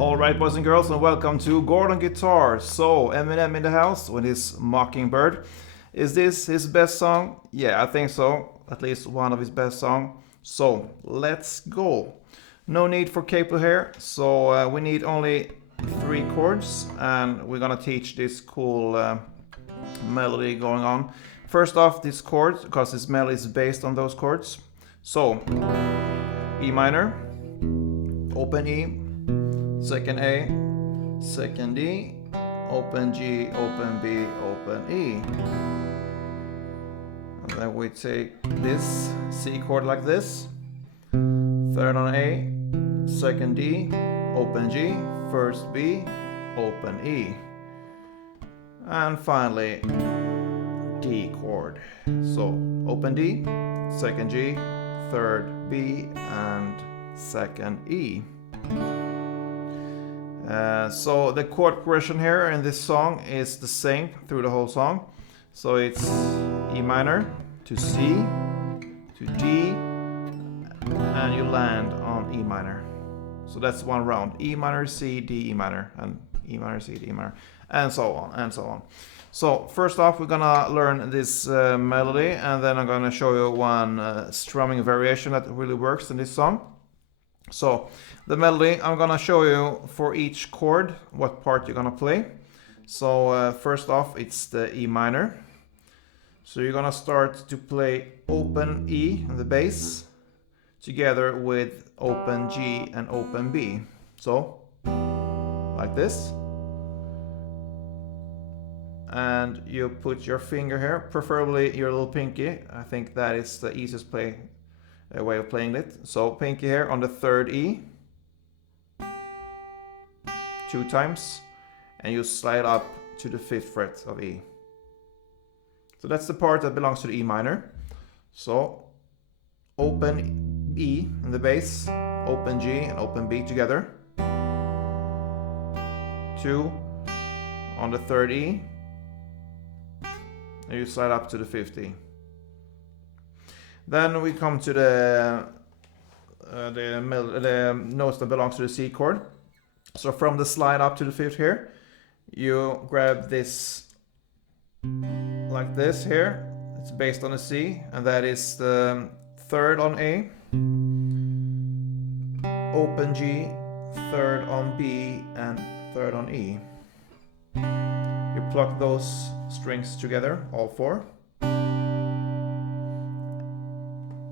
Alright, boys and girls, and welcome to Gordon Guitar. So, Eminem in the house with his Mockingbird. Is this his best song? Yeah, I think so. At least one of his best songs. So, let's go. No need for capo here, so we need only 3 chords, and we're gonna teach this cool melody going on. First off, this chord, because this melody is based on those chords. So, E minor, open E, second A, second D, open G, open B, open E. And then we take this C chord like this, third on A, second D, open G, first B, open E. And finally, D chord. So open D, second G, third B, and second E. So the chord progression here in this song is the same through the whole song. So it's E minor to C to D, and you land on E minor. So that's one round. E minor, C, D, E minor, and E minor, C, D, E minor, and so on, and so on. So first off, we're gonna learn this melody, and then I'm gonna show you one strumming variation that really works in this song. So the melody, I'm gonna show you for each chord what part you're gonna play. So first off, it's the E minor. So you're gonna start to play open E on the bass together with open G and open B. So like this. And you put your finger here, preferably your little pinky. I think that is the easiest way of playing it. So pinky here on the third E, 2 times, and you slide up to the 5th fret of E. So that's the part that belongs to the E minor. So open E in the bass, open G and open B together, 2 on the third E, and you slide up to the 5th E. Then we come to the notes that belongs to the C chord. So from the slide up to the 5th here, you grab this like this here. It's based on a C, and that is the 3rd on A, open G, 3rd on B, and 3rd on E. You pluck those strings together, all 4.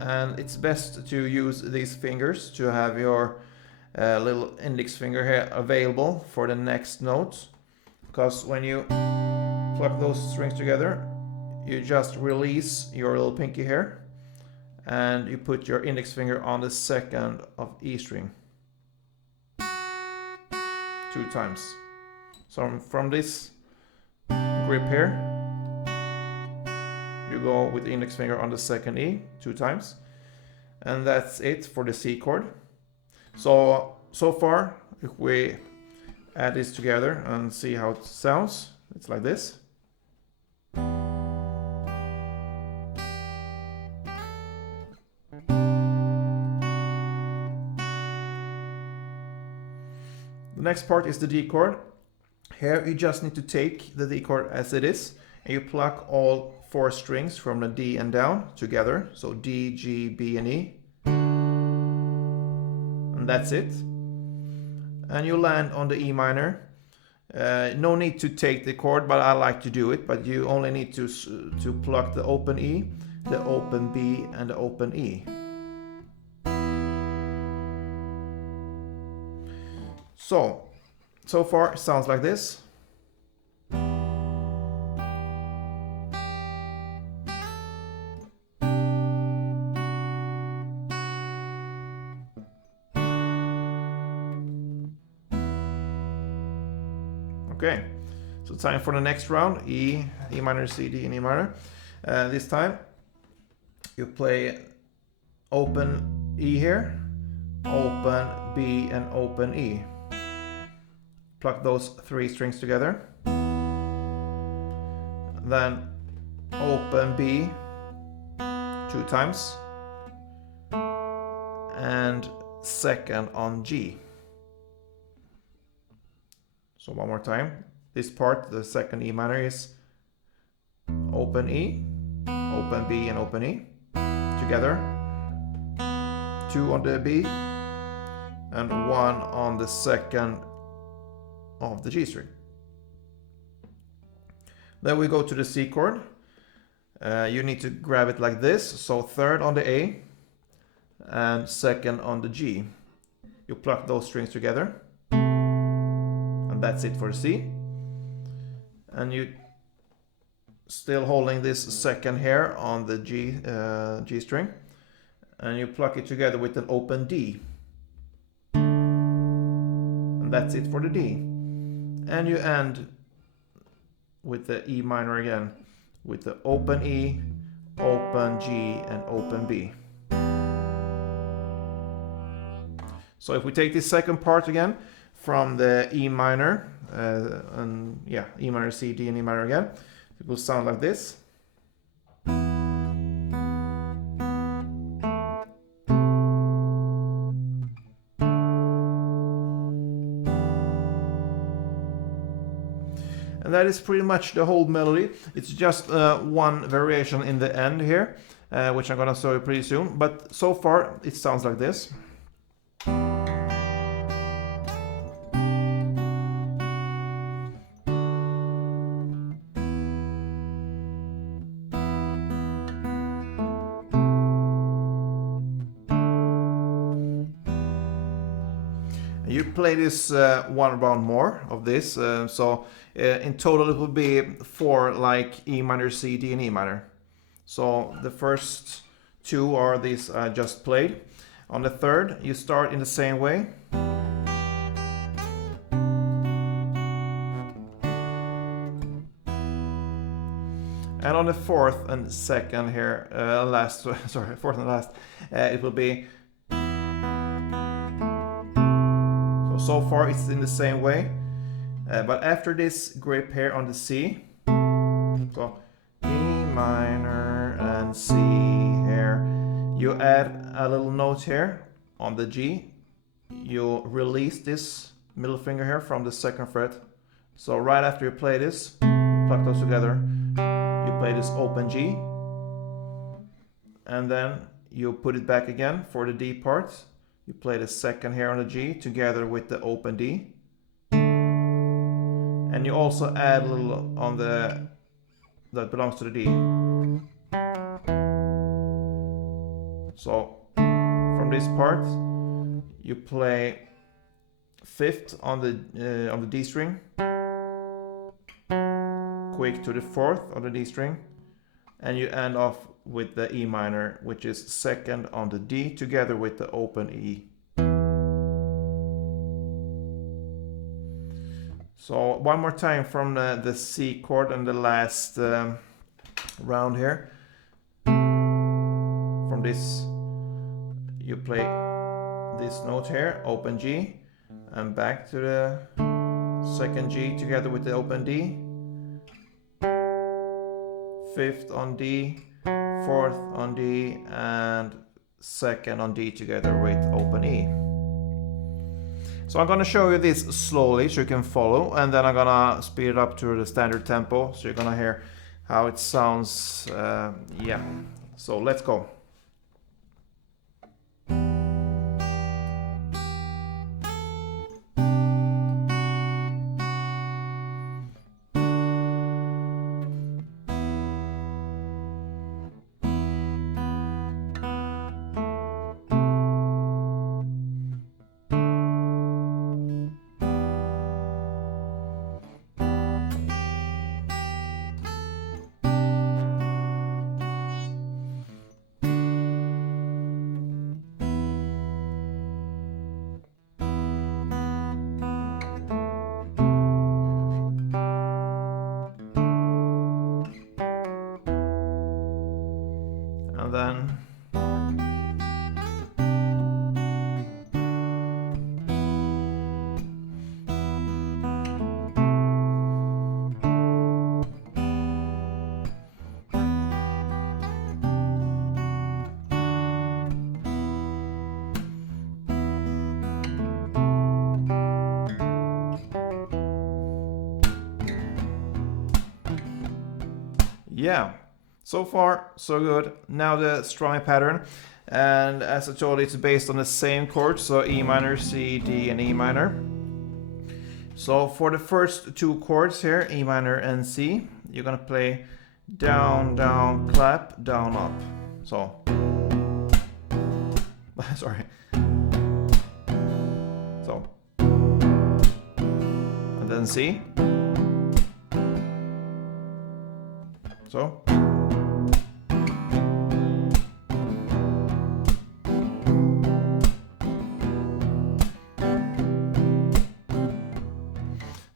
And it's best to use these fingers to have your little index finger here available for the next note, because when you pluck those strings together, you just release your little pinky here and you put your index finger on the 2nd of E string 2 times. So from this grip here, you go with the index finger on the 2nd E 2 times, and that's it for the C chord. So far, if we add this together and see how it sounds, it's like this. The next part is the D chord. Here you just need to take the D chord as it is, and you pluck all 4 strings from the D and down together. So D, G, B, and E. And that's it. And you land on the E minor. No need to take the chord, but I like to do it. But you only need to pluck the open E, the open B, and the open E. So far it sounds like this. Okay, so time for the next round. E minor, C, D, and E minor. This time you play open E here, open B, and open E. Pluck those 3 strings together. Then open B 2 times, and 2nd on G. So one more time. This part, the second E minor, is open E, open B, and open E together. 2 on the B and 1 on the second of the G string. Then we go to the C chord. You need to grab it like this. So third on the A and second on the G. You pluck those strings together. And that's it for C. And you still holding this second here on the G string. And you pluck it together with an open D. And that's it for the D. And you end with the E minor again, with the open E, open G, and open B. So if we take this second part again from the E minor, and yeah, E minor, C, D, and E minor again, it will sound like this. And that is pretty much the whole melody. It's just one variation in the end here, which I'm gonna show you pretty soon. But so far, it sounds like this. You play this one round more of this, so in total it will be 4 like E minor, C, D, and E minor. So the first 2 are these I just played. On the third, you start in the same way. And on the fourth and second here, fourth and last, it will be. So far it's in the same way, but after this grip here on the C, so E minor and C here, you add a little note here on the G, you release this middle finger here from the second fret. So right after you play this, pluck those together, you play this open G, and then you put it back again for the D part. You play the second here on the G together with the open D. And you also add a little on the that belongs to the D. So from this part you play fifth on the D string, quick to the fourth on the D string, and you end off with the E minor, which is second on the D together with the open E. So one more time from the C chord and the last round here. From this you play this note here, open G, and back to the second G together with the open D, fifth on D, fourth on D, and second on D together with open E. So I'm gonna show you this slowly so you can follow, and then I'm gonna speed it up to the standard tempo so you're gonna hear how it sounds. Yeah, so let's go. Yeah, so far so good. Now the strumming pattern, and as I told you, it's based on the same chords, so E minor, C, D, and E minor. So for the first two chords here, E minor and C, you're gonna play down, down, clap, down, up. So, sorry. So, and then C. So.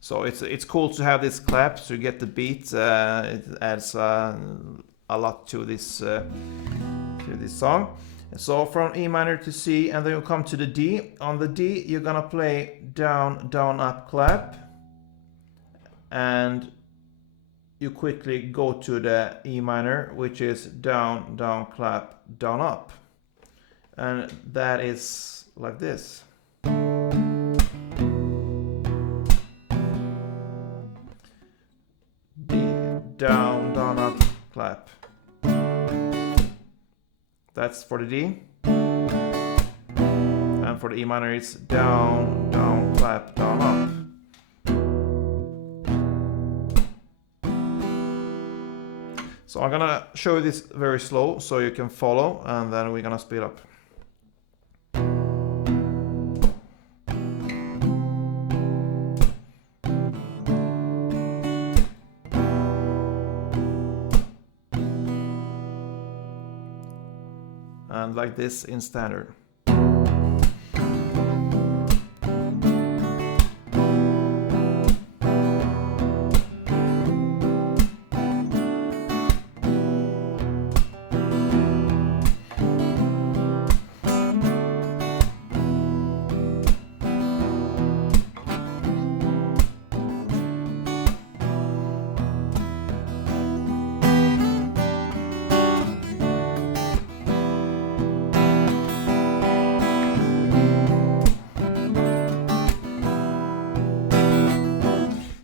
So it's cool to have this clap to get the beat. It adds a lot to this song. So from E minor to C, and then you come to the D. On the D, you're gonna play down, down, up, clap, and you quickly go to the E minor, which is down, down, clap, down, up, and that is like this. Down, down, up, clap. That's for the D. And for the E minor, it's down, down, clap, down, up. So I'm gonna show you this very slow so you can follow, and then we're gonna speed up. And like this in standard.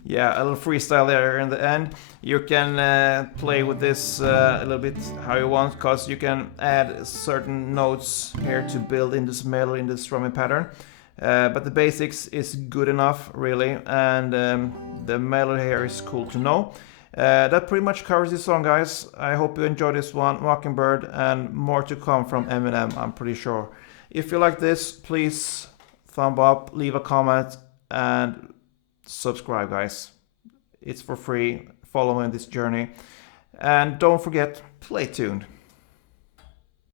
Yeah, a little freestyle there in the end. You can play with this a little bit how you want, because you can add certain notes here to build in this melody, in this strumming pattern. But the basics is good enough, really, and the melody here is cool to know. That pretty much covers this song, guys. I hope you enjoyed this one, Mockingbird, and more to come from Eminem, I'm pretty sure. If you like this, please thumb up, leave a comment, and subscribe, guys. It's for free. Follow me on this journey, and don't forget, play tuned.